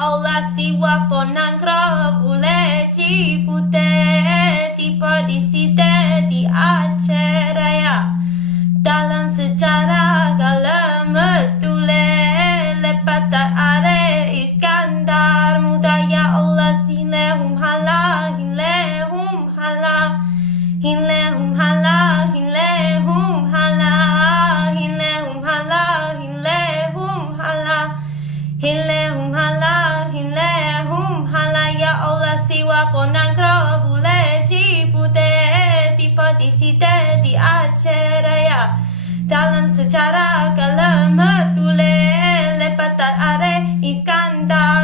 Allah siwa ponangkro bule cipute tipe di site di Aceh Raya. Dalam sejarah galam betule lepat tak are Iskandar muda ya Allah hilehum hala hilehum hala hilehum hala hilehum hala hilehum hala hilehum hala hilehum hala hilehum hala ya Allah siwa ponangkro bule cipute tipe di site di Aceh Raya. Dalam sejarah kalam betule lepat tak are Iskandar